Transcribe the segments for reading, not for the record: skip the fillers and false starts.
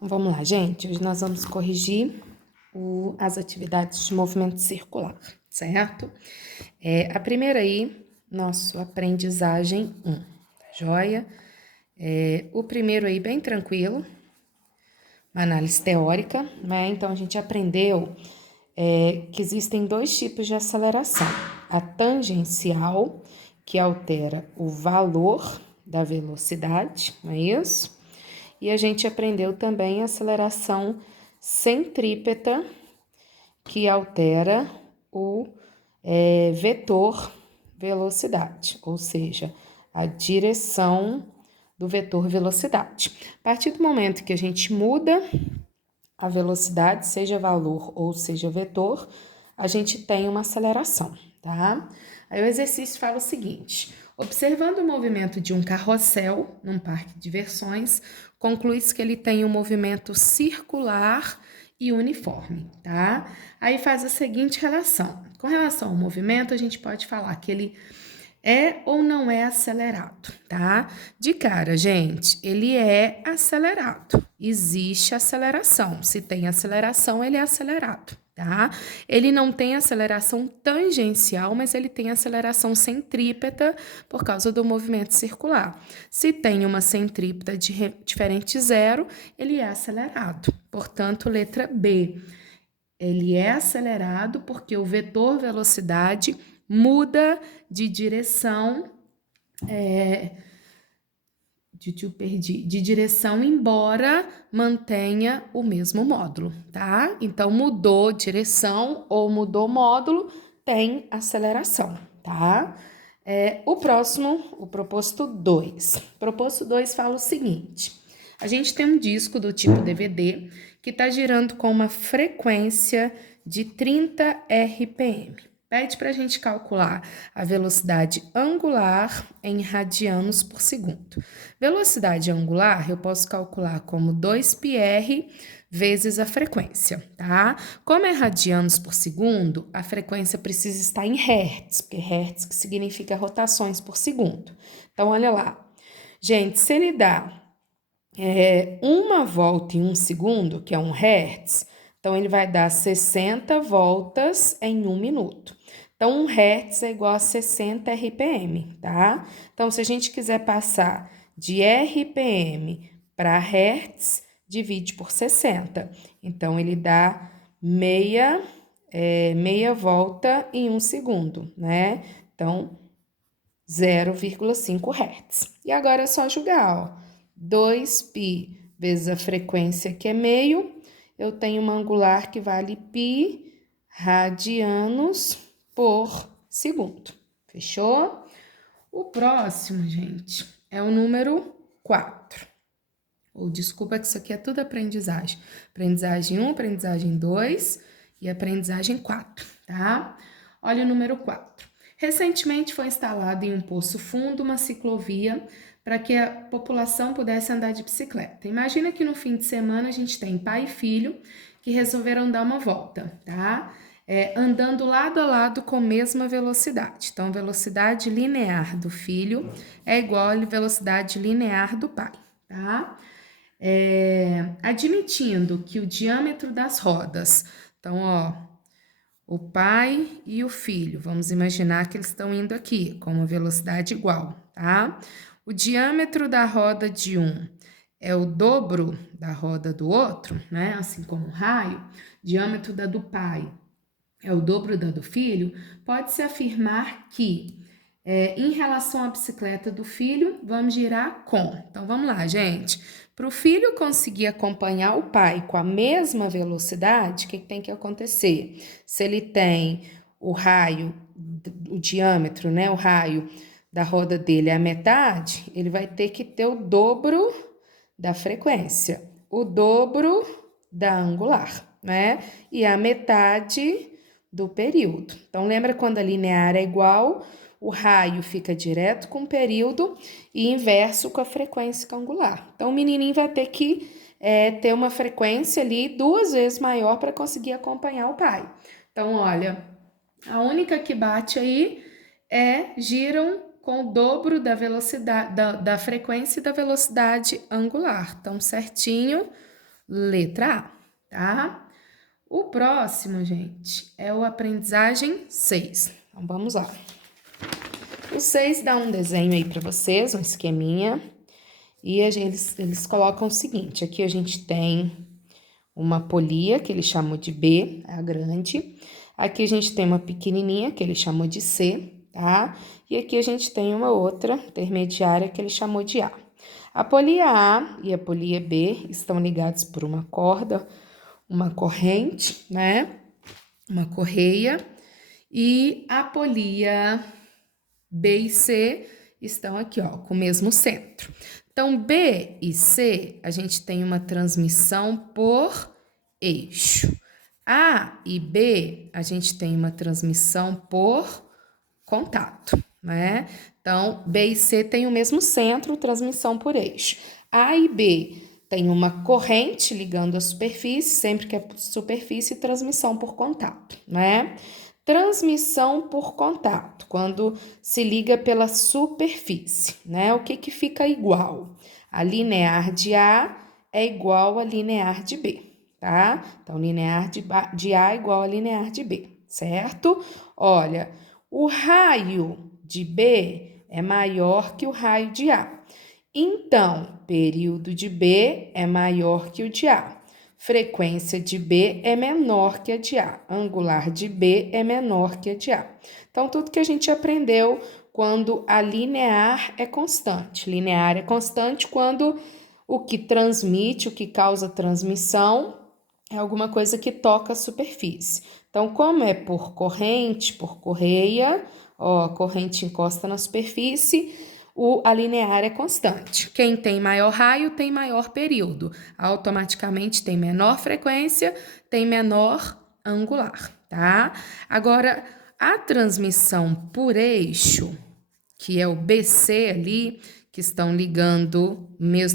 Vamos lá, gente. Hoje nós vamos corrigir as atividades de movimento circular, certo? A primeira aí, nosso aprendizagem 1, tá joia? O primeiro aí, bem tranquilo, uma análise teórica, né? Então, a gente aprendeu que existem dois tipos de aceleração. A tangencial, que altera o valor da velocidade, não é isso? E a gente aprendeu também a aceleração centrípeta, que altera o vetor velocidade, ou seja, a direção do vetor velocidade. A partir do momento que a gente muda a velocidade, seja valor ou seja vetor, a gente tem uma aceleração, tá? Aí o exercício fala o seguinte: observando o movimento de um carrossel num parque de diversões, conclui-se que ele tem um movimento circular e uniforme, tá? Aí faz a seguinte relação. Com relação ao movimento, a gente pode falar que ele é ou não é acelerado, tá? De cara, gente, ele é acelerado. Existe aceleração. Se tem aceleração, ele é acelerado, tá? Ele não tem aceleração tangencial, mas ele tem aceleração centrípeta por causa do movimento circular. Se tem uma centrípeta diferente de zero, ele é acelerado. Portanto, letra B. Ele é acelerado porque o vetor velocidade muda de direção, de direção, embora mantenha o mesmo módulo, tá? Então, mudou direção ou mudou módulo, tem aceleração, tá? O próximo, o proposto 2. Proposto 2 fala o seguinte: a gente tem um disco do tipo DVD que está girando com uma frequência de 30 RPM. Pede para a gente calcular a velocidade angular em radianos por segundo. Velocidade angular eu posso calcular como 2πr vezes a frequência, tá? Como é radianos por segundo, a frequência precisa estar em hertz, porque hertz que significa rotações por segundo. Então, olha lá. Gente, se ele dá uma volta em um segundo, que é um hertz, então ele vai dar 60 voltas em um minuto. Então, um hertz é igual a 60 RPM, tá? Então, se a gente quiser passar de RPM para hertz, divide por 60. Então, ele dá meia volta em um segundo, né? Então, 0,5 Hz. E agora é só jogar, ó. 2π vezes a frequência, que é meio, eu tenho uma angular que vale π radianos por segundo. Fechou? O próximo, gente, é o número 4. Ou desculpa que isso aqui é tudo aprendizagem. Aprendizagem 1, aprendizagem 2 e aprendizagem 4, tá? Olha o número 4. Recentemente foi instalado em um poço fundo uma ciclovia para que a população pudesse andar de bicicleta. Imagina que no fim de semana a gente tem pai e filho que resolveram dar uma volta, tá? Andando lado a lado com a mesma velocidade. Então, velocidade linear do filho é igual à velocidade linear do pai, tá? Admitindo que o diâmetro das rodas, então, ó, o pai e o filho, vamos imaginar que eles estão indo aqui com uma velocidade igual, tá? O diâmetro da roda de um é o dobro da roda do outro, né? Assim como o raio, diâmetro da do pai é o dobro da do filho, pode-se afirmar que, em relação à bicicleta do filho, vamos girar com. Então, vamos lá, gente. Para o filho conseguir acompanhar o pai com a mesma velocidade, o que tem que acontecer? Se ele tem o raio, o diâmetro, né? O raio da roda dele é a metade, ele vai ter que ter o dobro da frequência, o dobro da angular, né? E a metade do período. Então, lembra quando a linear é igual, o raio fica direto com o período e inverso com a frequência angular. Então, o menininho vai ter que ter uma frequência ali 2 vezes maior para conseguir acompanhar o pai. Então, olha, a única que bate aí giram com o dobro da velocidade, da frequência e da velocidade angular. Então, certinho, Letra A, tá? O próximo, gente, é o aprendizagem 6. Então, vamos lá. O 6 dá um desenho aí para vocês, um esqueminha. E eles colocam o seguinte, aqui a gente tem uma polia, que ele chamou de B, a grande. Aqui a gente tem uma pequenininha, que ele chamou de C, tá? E aqui a gente tem uma outra intermediária, que ele chamou de A. A polia A e a polia B estão ligados por uma corda, uma corrente, né? Uma correia. E a polia B e C estão aqui, ó, com o mesmo centro. Então, B e C, a gente tem uma transmissão por eixo. A e B, a gente tem uma transmissão por contato, né? Então, B e C têm o mesmo centro, transmissão por eixo. A e B tem uma corrente ligando a superfície, sempre que é superfície, transmissão por contato, né? Transmissão por contato, quando se liga pela superfície, né? O que fica igual? A linear de A é igual a linear de B, tá? Então, linear de A é igual a linear de B, certo? Olha, o raio de B é maior que o raio de A. Então, período de B é maior que o de A. Frequência de B é menor que a de A. Angular de B é menor que a de A. Então, tudo que a gente aprendeu quando a linear é constante. Linear é constante quando o que transmite, o que causa transmissão, é alguma coisa que toca a superfície. Então, como é por corrente, por correia, ó, a corrente encosta na superfície, a linear é constante. Quem tem maior raio tem maior período. Automaticamente tem menor frequência, tem menor angular, tá? Agora, a transmissão por eixo, que é o BC ali, que estão ligando,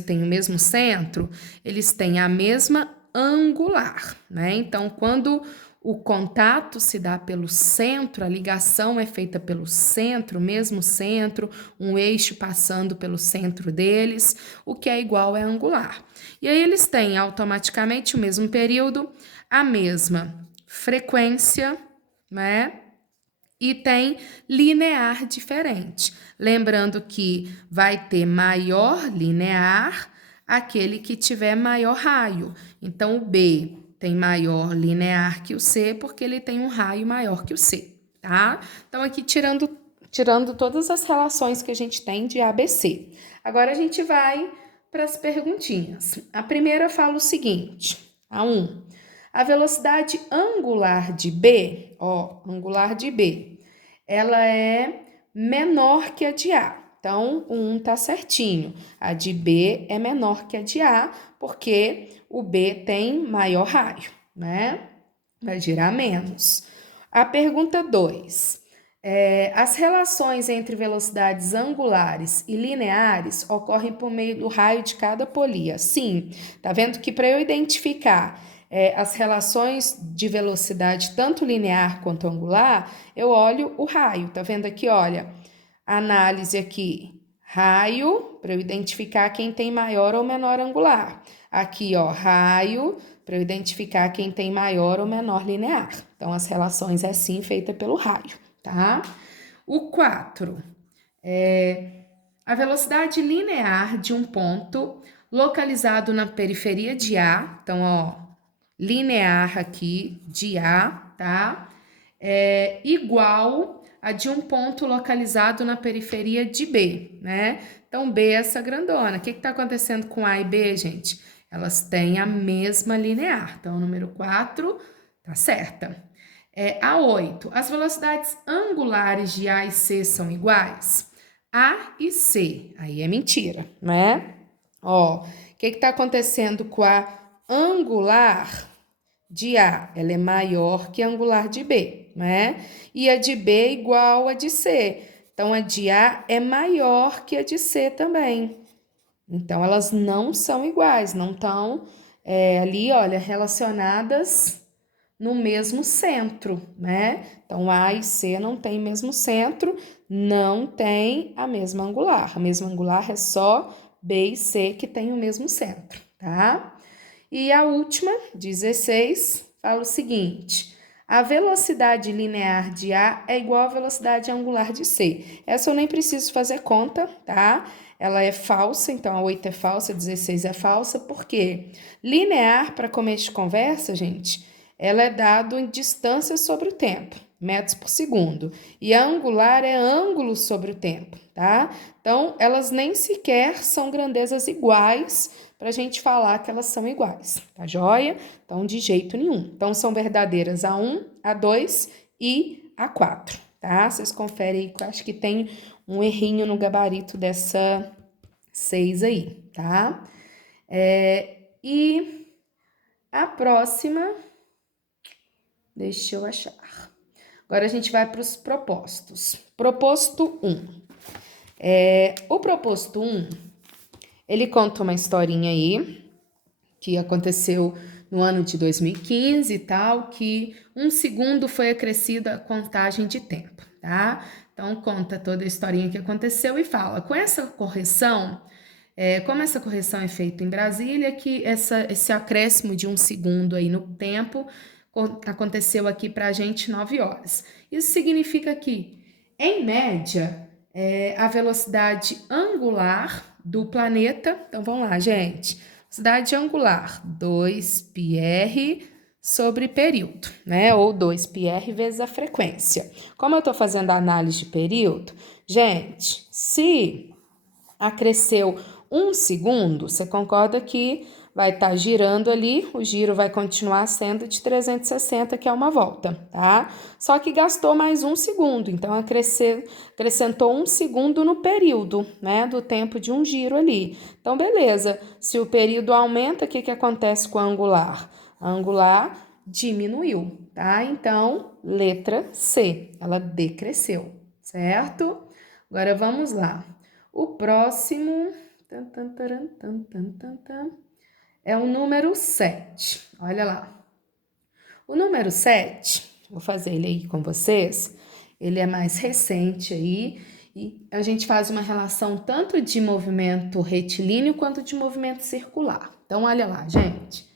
tem o mesmo centro, eles têm a mesma angular, né? Então, quando o contato se dá pelo centro, a ligação é feita pelo centro, mesmo centro, um eixo passando pelo centro deles, o que é igual é angular. E aí eles têm automaticamente o mesmo período, a mesma frequência, né? E tem linear diferente. Lembrando que vai ter maior linear aquele que tiver maior raio. Então, o B tem maior linear que o C, porque ele tem um raio maior que o C, tá? Então, aqui tirando todas as relações que a gente tem de ABC. Agora, a gente vai para as perguntinhas. A primeira fala o seguinte, a 1. A velocidade angular de B, ó, angular de B, ela é menor que a de A. Então, o 1 tá certinho. A de B é menor que a de A, porque o B tem maior raio, né? Vai girar menos. A pergunta 2. As relações entre velocidades angulares e lineares ocorrem por meio do raio de cada polia. Sim, tá vendo que para eu identificar as relações de velocidade, tanto linear quanto angular, eu olho o raio. Tá vendo aqui, olha, análise aqui, raio, para eu identificar quem tem maior ou menor angular. Aqui, ó, raio, para eu identificar quem tem maior ou menor linear. Então, as relações é sim feita pelo raio, tá? O 4 é a velocidade linear de um ponto localizado na periferia de A. Então, ó, linear aqui de A, tá? É igual a de um ponto localizado na periferia de B, né? Então, B é essa grandona. O que está acontecendo com A e B, gente? Elas têm a mesma linear. Então, o número 4 tá certa. A 8. As velocidades angulares de A e C são iguais? A e C. Aí é mentira, né? Ó, o que está acontecendo com a angular de A? Ela é maior que a angular de B, né? E a de B é igual a de C. Então, a de A é maior que a de C também. Então, elas não são iguais, não estão ali, olha, relacionadas no mesmo centro, né? Então, A e C não tem mesmo centro, não tem a mesma angular. A mesma angular é só B e C que tem o mesmo centro, tá? E a última, 16, fala o seguinte: a velocidade linear de A é igual à velocidade angular de C. Essa eu nem preciso fazer conta, tá? Ela é falsa, então a 8 é falsa, a 16 é falsa, porque linear, para começo de conversa, gente, ela é dado em distância sobre o tempo, metros por segundo. E a angular é ângulo sobre o tempo, tá? Então, elas nem sequer são grandezas iguais para a gente falar que elas são iguais, tá joia? Então, de jeito nenhum. Então, são verdadeiras a 1, a 2 e a 4, tá? Vocês conferem aí, que eu acho que tem um errinho no gabarito dessa 6 aí, tá? E a próxima, deixa eu achar. Agora a gente vai para os propostos. Proposto 1. O proposto 1, ele conta uma historinha aí, que aconteceu no ano de 2015 e tal, que 1 segundo foi acrescida a contagem de tempo, tá? Então, conta toda a historinha que aconteceu e fala, com essa correção, como essa correção é feita em Brasília, que esse acréscimo de 1 segundo aí no tempo aconteceu aqui pra gente 9 horas. Isso significa que, em média, a velocidade angular do planeta, então vamos lá, gente, velocidade angular, 2πr sobre período, né? Ou 2πr vezes a frequência. Como eu tô fazendo a análise de período, gente, se acresceu 1 segundo, você concorda que vai estar girando ali, o giro vai continuar sendo de 360, que é uma volta, tá? Só que gastou mais 1 segundo, então acrescentou 1 segundo no período, né, do tempo de um giro ali. Então, beleza, se o período aumenta, o que acontece com a angular? A angular diminuiu, tá? Então, letra C, ela decresceu, certo? Agora, vamos lá. O próximo é o número 7. Olha lá. O número 7, vou fazer ele aí com vocês, ele é mais recente aí, e a gente faz uma relação tanto de movimento retilíneo quanto de movimento circular. Então, olha lá, gente.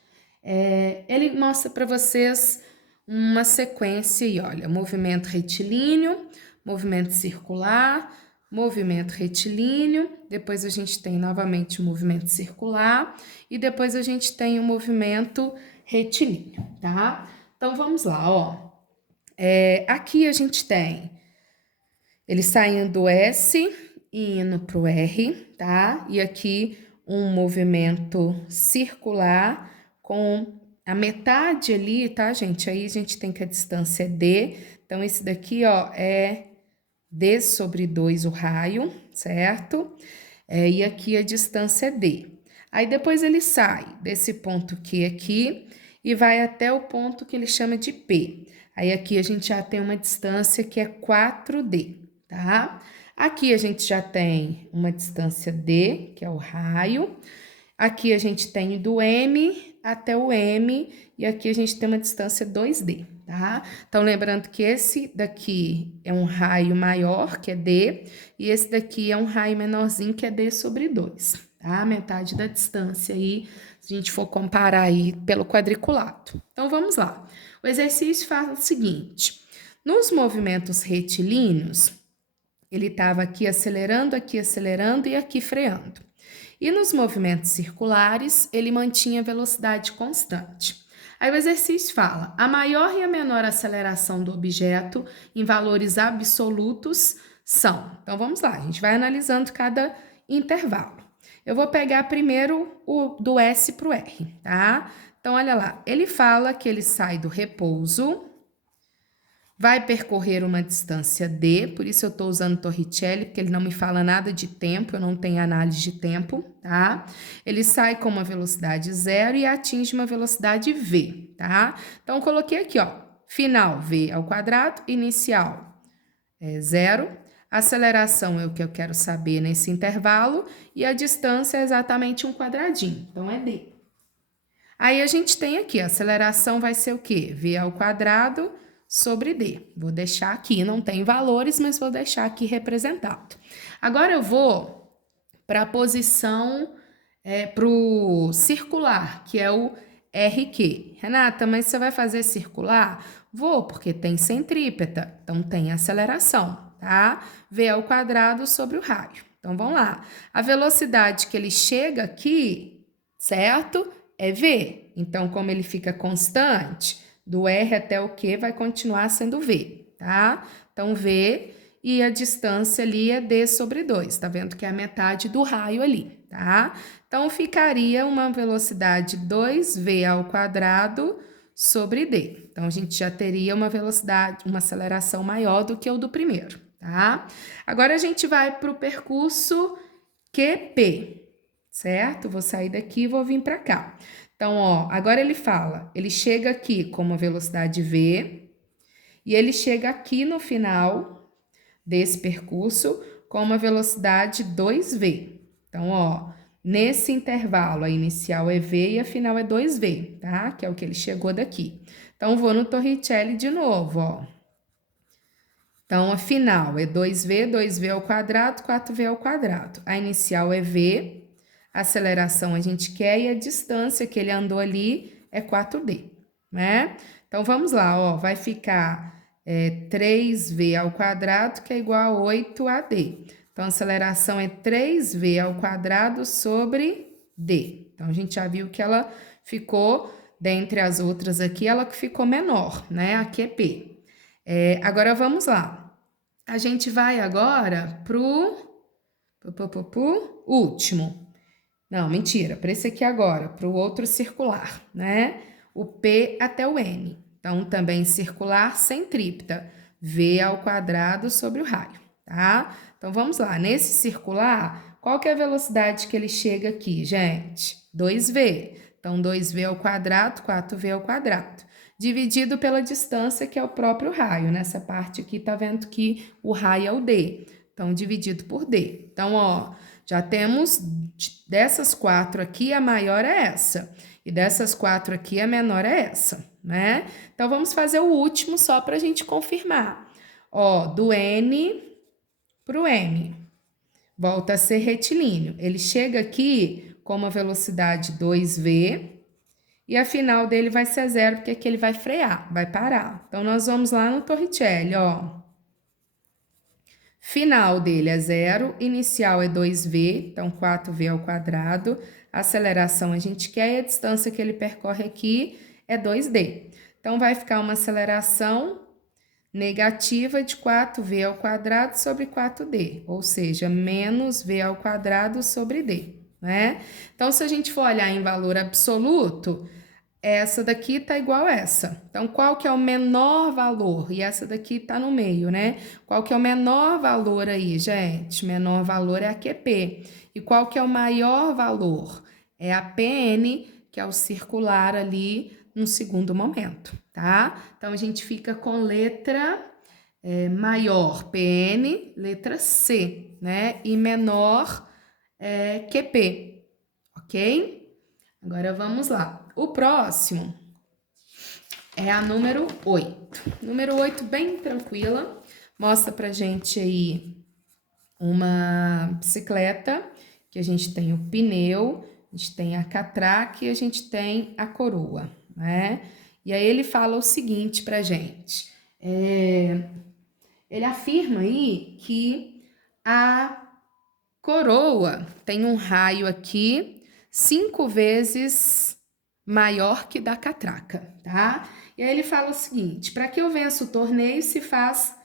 Ele mostra para vocês uma sequência aí, olha, movimento retilíneo, movimento circular, movimento retilíneo, depois a gente tem novamente o movimento circular e depois a gente tem o movimento retilíneo, tá? Então, vamos lá, ó. Aqui a gente tem ele saindo do S e indo pro R, tá? E aqui um movimento circular com a metade ali, tá, gente? Aí a gente tem que a distância é D. Então, esse daqui, ó, é D sobre 2 o raio, certo? E aqui a distância é D. Aí depois ele sai desse ponto Q aqui e vai até o ponto que ele chama de P. Aí aqui a gente já tem uma distância que é 4D, tá? Aqui a gente já tem uma distância D, que é o raio. Aqui a gente tem do M até o M e aqui a gente tem uma distância 2D, tá? Então, lembrando que esse daqui é um raio maior, que é D, e esse daqui é um raio menorzinho, que é D sobre 2, tá? Metade da distância aí, se a gente for comparar aí pelo quadriculado. Então, vamos lá. O exercício faz o seguinte, nos movimentos retilíneos, ele estava aqui acelerando e aqui freando. E nos movimentos circulares, ele mantinha a velocidade constante. Aí o exercício fala, a maior e a menor aceleração do objeto em valores absolutos são. Então, vamos lá, a gente vai analisando cada intervalo. Eu vou pegar primeiro o do S para o R, tá? Então, olha lá, ele fala que ele sai do repouso, vai percorrer uma distância D, por isso eu estou usando Torricelli, porque ele não me fala nada de tempo, eu não tenho análise de tempo, tá? Ele sai com uma velocidade 0 e atinge uma velocidade V, tá? Então, coloquei aqui, ó, final V ao quadrado, inicial é 0, aceleração é o que eu quero saber nesse intervalo, e a distância é exatamente um quadradinho, então é D. Aí a gente tem aqui, a aceleração vai ser o quê? V ao quadrado sobre D. Vou deixar aqui, não tem valores, mas vou deixar aqui representado. Agora eu vou para a posição para o circular, que é o RQ. Renata, mas você vai fazer circular? Vou, porque tem centrípeta, então tem aceleração, tá? V ao quadrado sobre o raio. Então, vamos lá. A velocidade que ele chega aqui, certo? É V. Então, como ele fica constante, do R até o Q vai continuar sendo V, tá? Então, V e a distância ali é D sobre 2, tá vendo que é a metade do raio ali, tá? Então, ficaria uma velocidade 2V ao quadrado sobre D. Então, a gente já teria uma velocidade, uma aceleração maior do que o do primeiro, tá? Agora, a gente vai para o percurso QP, certo? Vou sair daqui e vou vir para cá. Então, ó, agora ele fala, ele chega aqui com uma velocidade V e ele chega aqui no final desse percurso com uma velocidade 2V. Então, ó, nesse intervalo, a inicial é V e a final é 2V, tá? Que é o que ele chegou daqui. Então, vou no Torricelli de novo, ó. Então, a final é 2V, 2V ao quadrado, 4V ao quadrado. A inicial é V, a aceleração a gente quer e a distância que ele andou ali é 4D, né? Então, vamos lá, ó, vai ficar 3V ao quadrado, que é igual a 8AD. Então, a aceleração é 3V ao quadrado sobre D. Então, a gente já viu que ela ficou, dentre as outras aqui, ela que ficou menor, né? Aqui é P. Agora, vamos lá. A gente vai agora pro último. Não, mentira, para esse aqui agora, para o outro circular, né? O P até o N. Então, também circular centrípeta, V ao quadrado sobre o raio, tá? Então, vamos lá. Nesse circular, qual que é a velocidade que ele chega aqui, gente? 2V. Então, 2V ao quadrado, 4V ao quadrado. Dividido pela distância, que é o próprio raio. Nessa parte aqui, tá vendo que o raio é o D. Então, dividido por D. Então, ó, já temos dessas 4 aqui, a maior é essa. E dessas 4 aqui, a menor é essa, né? Então, vamos fazer o último só para a gente confirmar. Ó, do N para o M. Volta a ser retilíneo. Ele chega aqui com uma velocidade 2V e a final dele vai ser 0, porque aqui ele vai frear, vai parar. Então, nós vamos lá no Torricelli, ó. Final dele é 0, inicial é 2V, então 4V ao quadrado. A aceleração a gente quer e a distância que ele percorre aqui é 2D. Então, vai ficar uma aceleração negativa de 4V ao quadrado sobre 4D, ou seja, menos V ao quadrado sobre D, né? Então, se a gente for olhar em valor absoluto, essa daqui tá igual a essa. Então, qual que é o menor valor? E essa daqui tá no meio, né? Qual que é o menor valor aí, gente? Menor valor é a QP. E qual que é o maior valor? É a PN, que é o circular ali no segundo momento, tá? Então, a gente fica com letra maior, PN, letra C, né? E menor, QP, ok? Agora, vamos lá. O próximo é a número 8. Número 8, bem tranquila. Mostra pra gente aí uma bicicleta, que a gente tem o pneu, a gente tem a catraca e a gente tem a coroa, né? E aí ele fala o seguinte pra gente. Ele afirma aí que a coroa tem um raio aqui 5 vezes maior que da catraca, tá? E aí ele fala o seguinte: para que eu vença o torneio, se faz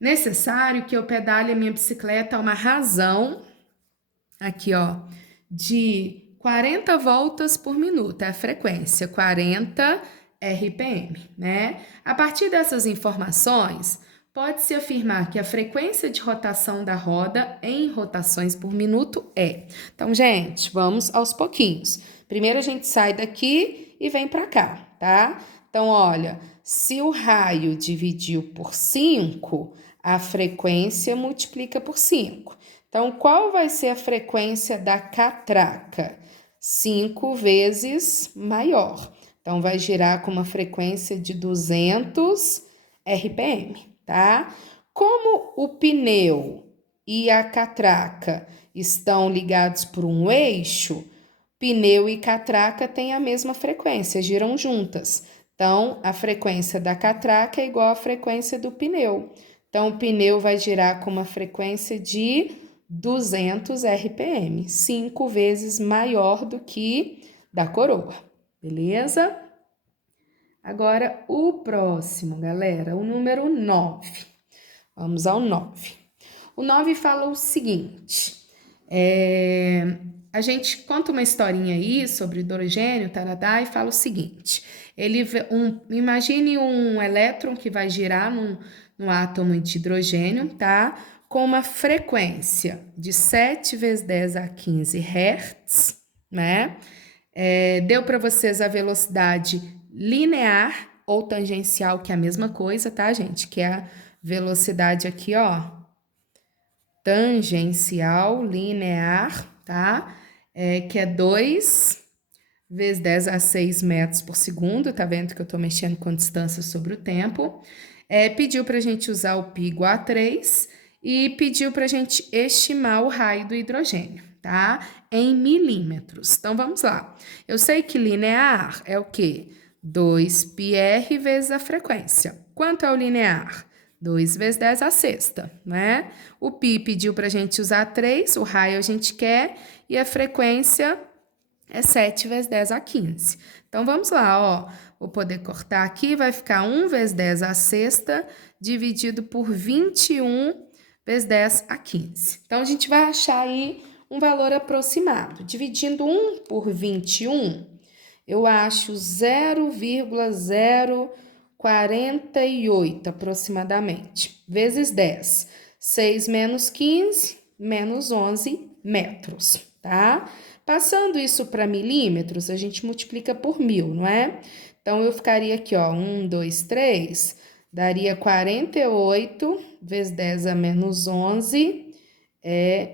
necessário que eu pedale a minha bicicleta a uma razão, aqui ó, de 40 voltas por minuto, é a frequência, 40 RPM, né? A partir dessas informações, pode-se afirmar que a frequência de rotação da roda em rotações por minuto é. Então, gente, vamos aos pouquinhos. Primeiro a gente sai daqui e vem para cá, tá? Então, olha, se o raio dividiu por 5, a frequência multiplica por 5. Então, qual vai ser a frequência da catraca? 5 vezes maior. Então, vai girar com uma frequência de 200 RPM, tá? Como o pneu e a catraca estão ligados por um eixo, pneu e catraca têm a mesma frequência, giram juntas. Então, a frequência da catraca é igual à frequência do pneu. Então, o pneu vai girar com uma frequência de 200 RPM, 5 vezes maior do que da coroa, beleza? Agora, o próximo, galera, o número 9. Vamos ao 9. O 9 fala o seguinte, a gente conta uma historinha aí sobre hidrogênio, taradá, e fala o seguinte, imagine um elétron que vai girar no átomo de hidrogênio, tá? Com uma frequência de 7 vezes 10 a 15 Hz, né? Deu para vocês a velocidade linear ou tangencial, que é a mesma coisa, tá, gente? Que é a velocidade aqui, ó, tangencial, linear, tá? Que é 2 vezes 10 a 6 metros por segundo, tá vendo que eu tô mexendo com distância sobre o tempo. Pediu pra gente usar o π igual a 3 e pediu pra gente estimar o raio do hidrogênio, tá? Em milímetros. Então, vamos lá. Eu sei que linear é o quê? 2πr vezes a frequência. Quanto é o linear? 2 vezes 10 a sexta, né? O π pediu pra gente usar 3, o raio a gente quer, e a frequência é 7 vezes 10 a 15. Então, vamos lá, ó. Vou poder cortar aqui, vai ficar 1 vezes 10 a sexta dividido por 21 vezes 10 a 15. Então, a gente vai achar aí um valor aproximado. Dividindo 1 por 21, eu acho 0,048 aproximadamente, vezes 10. 6 menos 15, menos 11 metros, tá? Passando isso para milímetros, a gente multiplica por 1000, não é? Então, eu ficaria aqui, ó, 1, 2, 3, daria 48 vezes 10 a menos 11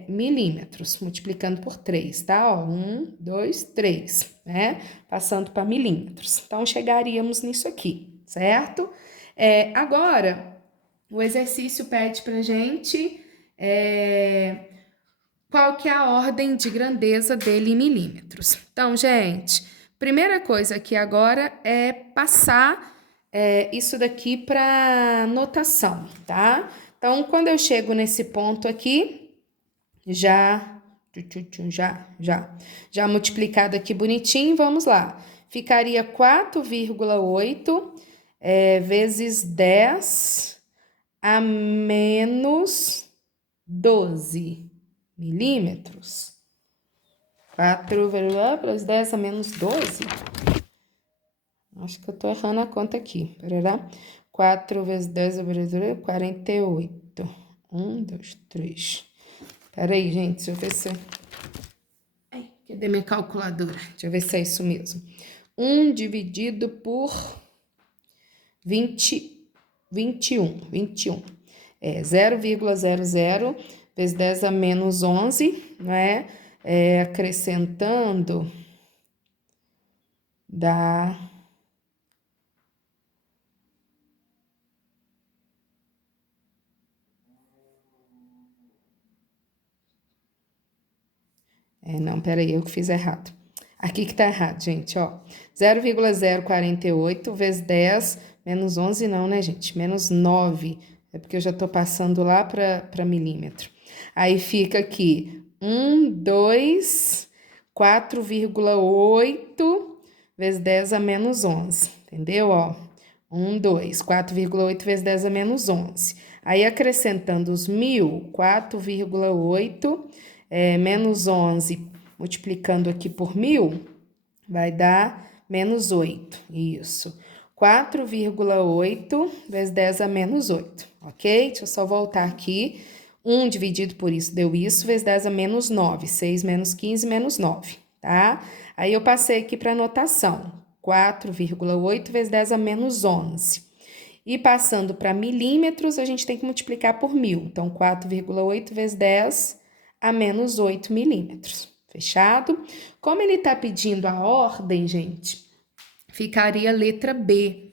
milímetros, multiplicando por 3, tá? Ó, 1, 2, 3, né? Passando para milímetros. Então, chegaríamos nisso aqui, certo? Agora, o exercício pede pra gente qual que é a ordem de grandeza dele em milímetros. Então, gente, primeira coisa aqui agora é passar isso daqui para notação, tá? Então, quando eu chego nesse ponto aqui, já multiplicado aqui bonitinho, vamos lá. Ficaria 4,8 vezes 10 a menos 12 milímetros. 4 + 10 a menos 12. Acho que eu tô errando a conta aqui. Parará. 4 vezes 10 é 48. 1, 2, 3. Peraí, gente, deixa eu ver se... Ai, cadê minha calculadora? Deixa eu ver se é isso mesmo. 1 dividido por 21. 0,00 vezes 10 a menos 11, né? Acrescentando, dá... não, peraí, eu que fiz errado. Aqui que tá errado, gente, ó. 0,048 vezes 10 menos 11 não, né, gente? Menos 9. É porque eu já tô passando lá para milímetro. Aí fica aqui 4,8 vezes 10 a menos 11, entendeu? Ó, 4,8 vezes 10 a menos 11. Aí, acrescentando os 1000, 4,8 menos 11, multiplicando aqui por 1000, vai dar menos 8, isso. 4,8 vezes 10 a menos 8, ok? Deixa eu só voltar aqui. 1 dividido por isso deu isso, vezes 10 a menos 9. 6 menos 15, menos 9, tá? Aí, eu passei aqui para anotação. 4,8 vezes 10 a menos 11. E passando para milímetros, a gente tem que multiplicar por 1000. Então, 4,8 vezes 10 a menos 8 milímetros. Fechado? Como ele está pedindo a ordem, gente, ficaria a letra B.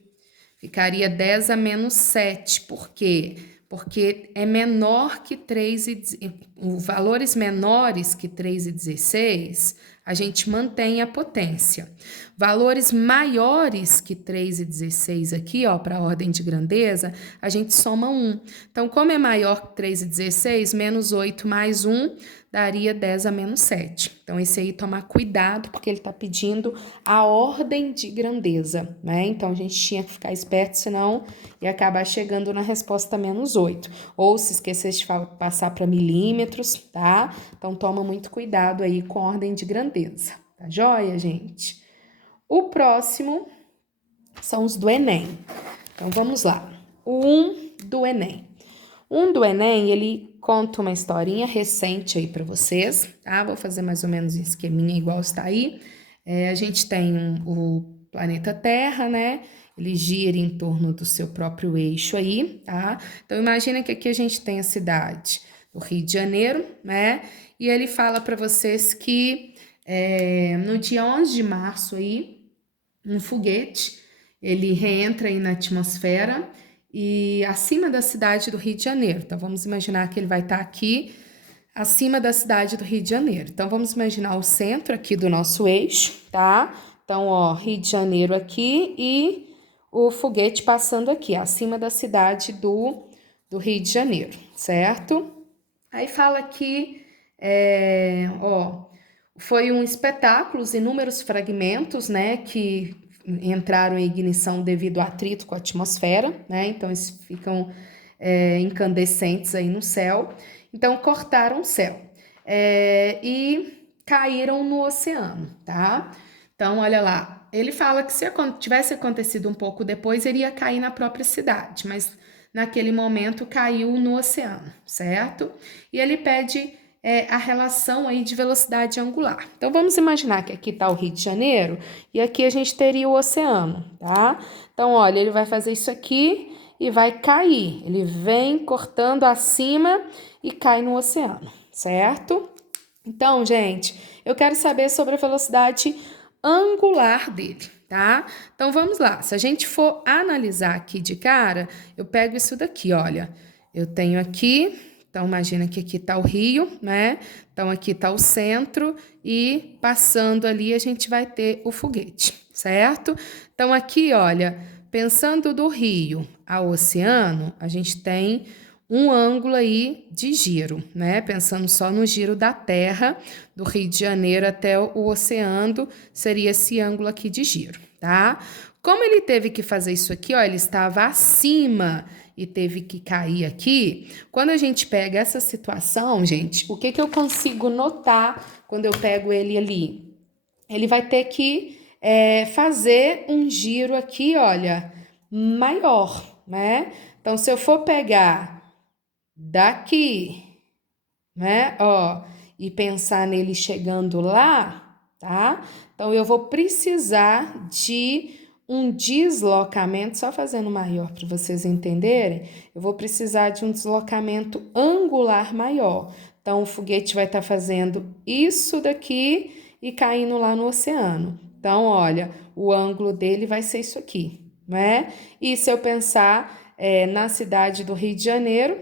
Ficaria 10 a menos 7. Por quê? Porque é menor que 3 e valores menores que 3,16, a gente mantém a potência. Valores maiores que 3,16 aqui, ó, para a ordem de grandeza, a gente soma 1. Então, como é maior que 3,16, menos 8 mais 1 daria 10 a menos 7. Então, esse aí tomar cuidado, porque ele está pedindo a ordem de grandeza, né? Então, a gente tinha que ficar esperto, senão ia acabar chegando na resposta menos 8. Ou se esquecer de passar para milímetros, tá? Então, toma muito cuidado aí com a ordem de grandeza, tá joia, gente? O próximo são os do Enem. Então, vamos lá. O 1 do Enem. Um do Enem, ele conta uma historinha recente aí para vocês, tá? Vou fazer mais ou menos um esqueminha igual está aí. A gente tem o planeta Terra, né? Ele gira em torno do seu próprio eixo aí, tá? Então, imagina que aqui a gente tem a cidade do Rio de Janeiro, né? E ele fala para vocês que no dia 11 de março aí, um foguete, ele reentra aí na atmosfera e acima da cidade do Rio de Janeiro. Então, vamos imaginar que ele vai estar aqui acima da cidade do Rio de Janeiro. Então, vamos imaginar o centro aqui do nosso eixo, tá? Então, ó, Rio de Janeiro aqui e o foguete passando aqui, acima da cidade do Rio de Janeiro, certo? Aí fala que, ó, foi um espetáculo, os inúmeros fragmentos, né, que entraram em ignição devido ao atrito com a atmosfera, né, então eles ficam incandescentes aí no céu, então cortaram o céu e caíram no oceano, tá? Então, olha lá, ele fala que se tivesse acontecido um pouco depois, ele ia cair na própria cidade, mas naquele momento caiu no oceano, certo? E ele pede a relação aí de velocidade angular. Então, vamos imaginar que aqui está o Rio de Janeiro e aqui a gente teria o oceano, tá? Então, olha, ele vai fazer isso aqui e vai cair. Ele vem cortando acima e cai no oceano, certo? Então, gente, eu quero saber sobre a velocidade angular dele, tá? Então, vamos lá. Se a gente for analisar aqui de cara, eu pego isso daqui, olha. Eu tenho aqui, então imagina que aqui tá o rio, né? Então, aqui tá o centro e passando ali a gente vai ter o foguete, certo? Então, aqui, olha, pensando do rio ao oceano, a gente tem um ângulo aí de giro, né? Pensando só no giro da Terra, do Rio de Janeiro até o oceano, seria esse ângulo aqui de giro, tá? Como ele teve que fazer isso aqui, ó, ele estava acima e teve que cair aqui. Quando a gente pega essa situação, gente, o que eu consigo notar quando eu pego ele ali? Ele vai ter que fazer um giro aqui, olha, maior, né? Então, se eu for pegar daqui, né, ó, e pensar nele chegando lá, tá? Então, eu vou precisar de um deslocamento, só fazendo maior para vocês entenderem, eu vou precisar de um deslocamento angular maior. Então, o foguete vai estar fazendo isso daqui e caindo lá no oceano. Então, olha, o ângulo dele vai ser isso aqui, né? E se eu pensar na cidade do Rio de Janeiro,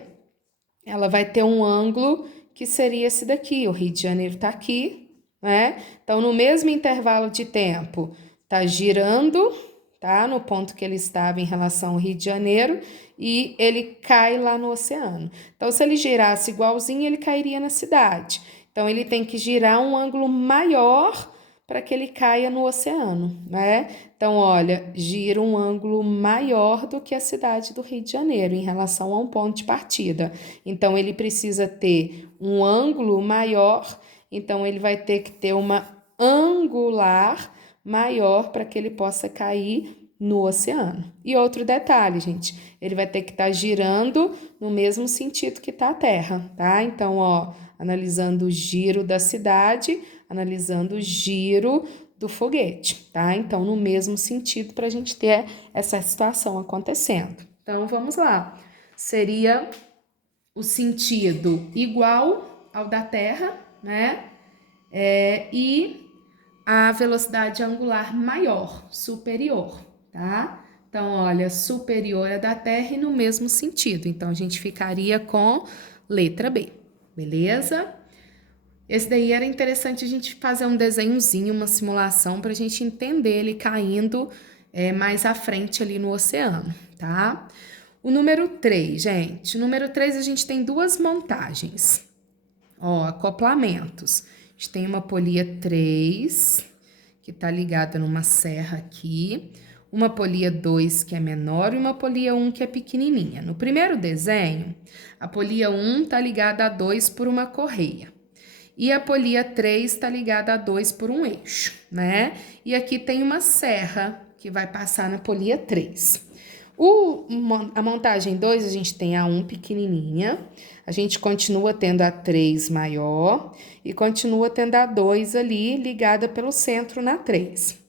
ela vai ter um ângulo que seria esse daqui. O Rio de Janeiro está aqui, né? Então, no mesmo intervalo de tempo, tá girando, tá? No ponto que ele estava em relação ao Rio de Janeiro e ele cai lá no oceano. Então, se ele girasse igualzinho, ele cairia na cidade. Então, ele tem que girar um ângulo maior para que ele caia no oceano, né? Então, olha, gira um ângulo maior do que a cidade do Rio de Janeiro em relação a um ponto de partida. Então, ele precisa ter um ângulo maior, então ele vai ter que ter uma angular maior para que ele possa cair no oceano. E outro detalhe, gente, ele vai ter que estar girando no mesmo sentido que está a Terra, tá? Então, ó, analisando o giro da cidade, analisando o giro do foguete, tá? Então, no mesmo sentido, para a gente ter essa situação acontecendo. Então, vamos lá. Seria o sentido igual ao da Terra, né? E a velocidade angular maior, superior, tá? Então, olha, superior à da Terra e no mesmo sentido. Então, a gente ficaria com letra B, beleza? Esse daí era interessante a gente fazer um desenhozinho, uma simulação, para a gente entender ele caindo mais à frente ali no oceano, tá? O número 3, gente. O número 3 a gente tem duas montagens. Ó, acoplamentos. A gente tem uma polia 3, que tá ligada numa serra aqui. Uma polia 2, que é menor, e uma polia 1, que é pequenininha. No primeiro desenho, a polia 1 tá ligada a 2 por uma correia. E a polia 3 está ligada a 2 por um eixo, né? E aqui tem uma serra que vai passar na polia 3. A montagem 2, a gente tem a 1 pequenininha, a gente continua tendo a 3 maior e continua tendo a 2 ali ligada pelo centro na 3.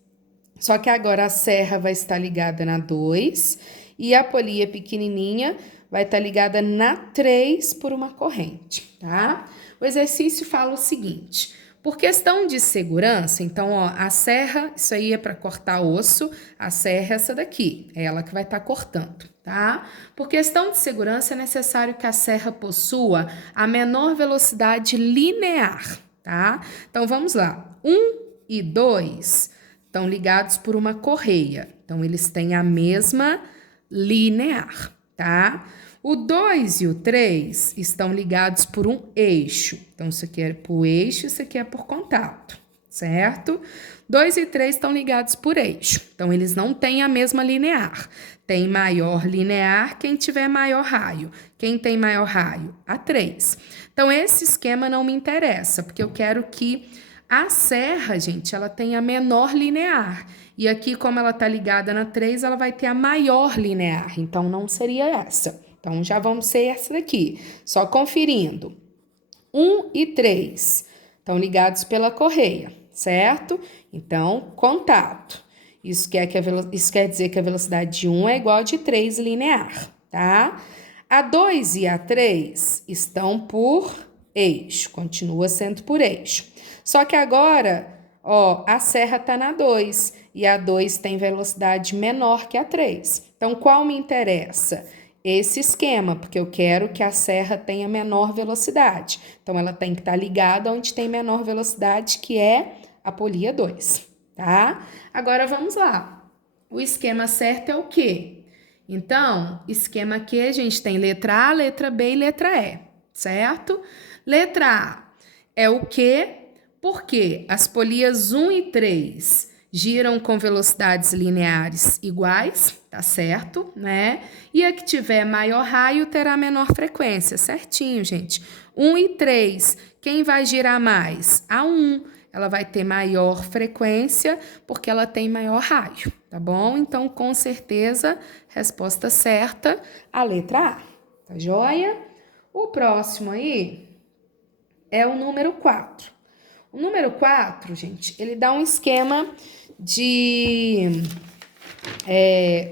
Só que agora a serra vai estar ligada na 2 e a polia pequenininha vai estar ligada na 3 por uma corrente, tá? O exercício fala o seguinte: por questão de segurança, então, ó, a serra, isso aí é para cortar osso, a serra é essa daqui, é ela que vai estar cortando, tá? Por questão de segurança, é necessário que a serra possua a menor velocidade linear, tá? Então, vamos lá. 1 e 2 estão ligados por uma correia, então, eles têm a mesma linear, tá? O 2 e o 3 estão ligados por um eixo. Então, isso aqui é por eixo, isso aqui é por contato, certo? 2 e 3 estão ligados por eixo. Então, eles não têm a mesma linear. Tem maior linear quem tiver maior raio. Quem tem maior raio? A 3. Então, esse esquema não me interessa, porque eu quero que a serra, gente, ela tem a menor linear. E aqui, como ela está ligada na 3, ela vai ter a maior linear. Então, não seria essa. Então, já vamos ser essa daqui. Só conferindo. 1 e 3 estão ligados pela correia, certo? Então, contato. Isso quer dizer que a velocidade de 1 é igual a de 3 linear, tá? A 2 e a 3 estão por eixo, continua sendo por eixo. Só que agora, ó, a serra está na 2 e a 2 tem velocidade menor que a 3. Então, qual me interessa? Esse esquema, porque eu quero que a serra tenha menor velocidade. Então, ela tem que estar ligada onde tem menor velocidade, que é a polia 2, tá? Agora, vamos lá. O esquema certo é o quê? Então, esquema aqui, a gente tem letra A, letra B e letra E, certo? Letra A é o quê? Porque as polias 1 e 3 giram com velocidades lineares iguais, tá certo, né? E a que tiver maior raio terá menor frequência, certinho, gente. 1 e 3, quem vai girar mais? A 1, ela vai ter maior frequência porque ela tem maior raio, tá bom? Então, com certeza, resposta certa, a letra A, tá joia? O próximo aí é o número 4. O número 4, gente, ele dá um esquema de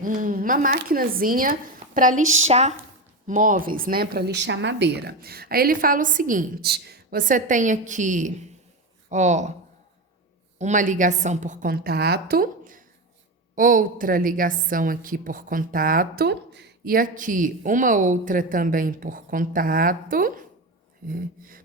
uma maquinazinha para lixar móveis, né? Para lixar madeira. Aí ele fala o seguinte: você tem aqui, ó, uma ligação por contato, outra ligação aqui por contato, e aqui uma outra também por contato.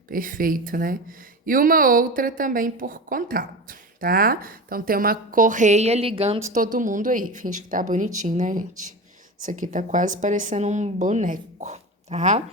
Perfeito, né? E uma outra também por contato, tá? Então, tem uma correia ligando todo mundo aí. Finge que tá bonitinho, né, gente? Isso aqui tá quase parecendo um boneco, tá?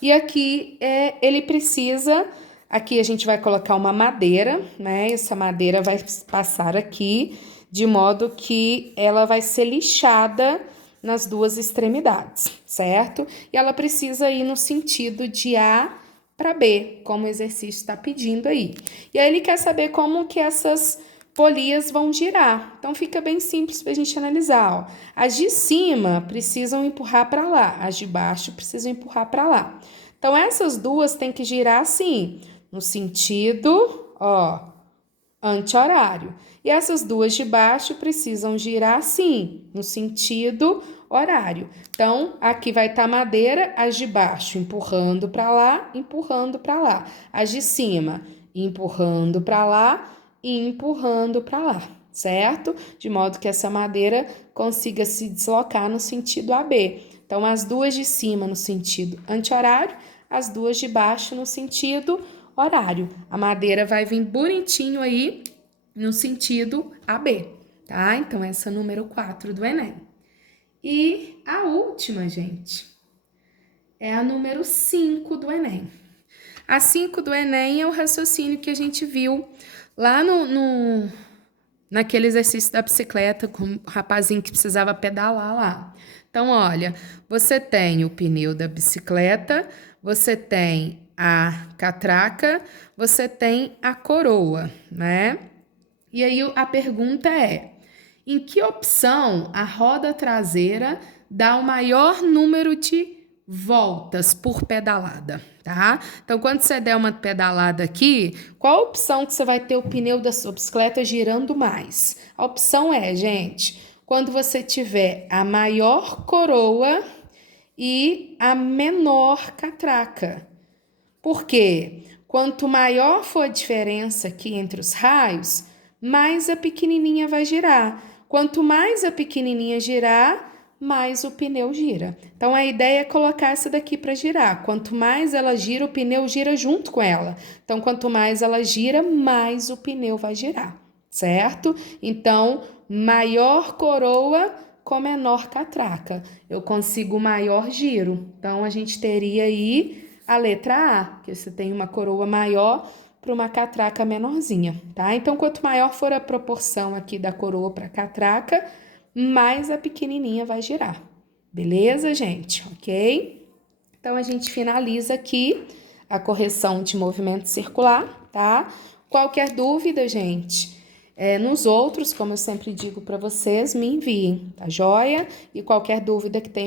E aqui, ele precisa... Aqui a gente vai colocar uma madeira, né? Essa madeira vai passar aqui, de modo que ela vai ser lixada nas duas extremidades, certo? E ela precisa ir no sentido de A para B, como o exercício está pedindo aí. E aí ele quer saber como que essas polias vão girar. Então fica bem simples para a gente analisar. Ó. As de cima precisam empurrar para lá, as de baixo precisam empurrar para lá. Então essas duas têm que girar assim, no sentido, ó, anti-horário. E essas duas de baixo precisam girar assim, no sentido horário. Então, aqui vai estar madeira, as de baixo empurrando para lá, empurrando para lá. As de cima empurrando para lá e empurrando para lá, certo? De modo que essa madeira consiga se deslocar no sentido AB. Então, as duas de cima no sentido anti-horário, as duas de baixo no sentido horário. A madeira vai vir bonitinho aí no sentido AB, tá? Então, essa é a número 4 do Enem. E a última, gente, é a número 5 do Enem. A 5 do Enem é o raciocínio que a gente viu lá naquele exercício da bicicleta com o rapazinho que precisava pedalar lá. Então, olha, você tem o pneu da bicicleta, você tem a catraca, você tem a coroa, né? E aí a pergunta é: em que opção a roda traseira dá o maior número de voltas por pedalada, tá? Então, quando você der uma pedalada aqui, qual a opção que você vai ter o pneu da sua bicicleta girando mais? A opção é, gente, quando você tiver a maior coroa e a menor catraca. Por quê? Quanto maior for a diferença aqui entre os raios, mais a pequenininha vai girar. Quanto mais a pequenininha girar, mais o pneu gira. Então, a ideia é colocar essa daqui para girar. Quanto mais ela gira, o pneu gira junto com ela. Então, quanto mais ela gira, mais o pneu vai girar, certo? Então, maior coroa com menor catraca. Eu consigo maior giro. Então, a gente teria aí a letra A, que você tem uma coroa maior para uma catraca menorzinha, tá? Então, quanto maior for a proporção aqui da coroa para a catraca, mais a pequenininha vai girar. Beleza, gente? Ok? Então, a gente finaliza aqui a correção de movimento circular, tá? Qualquer dúvida, gente, nos outros, como eu sempre digo para vocês, me enviem, tá joia? E qualquer dúvida que tenha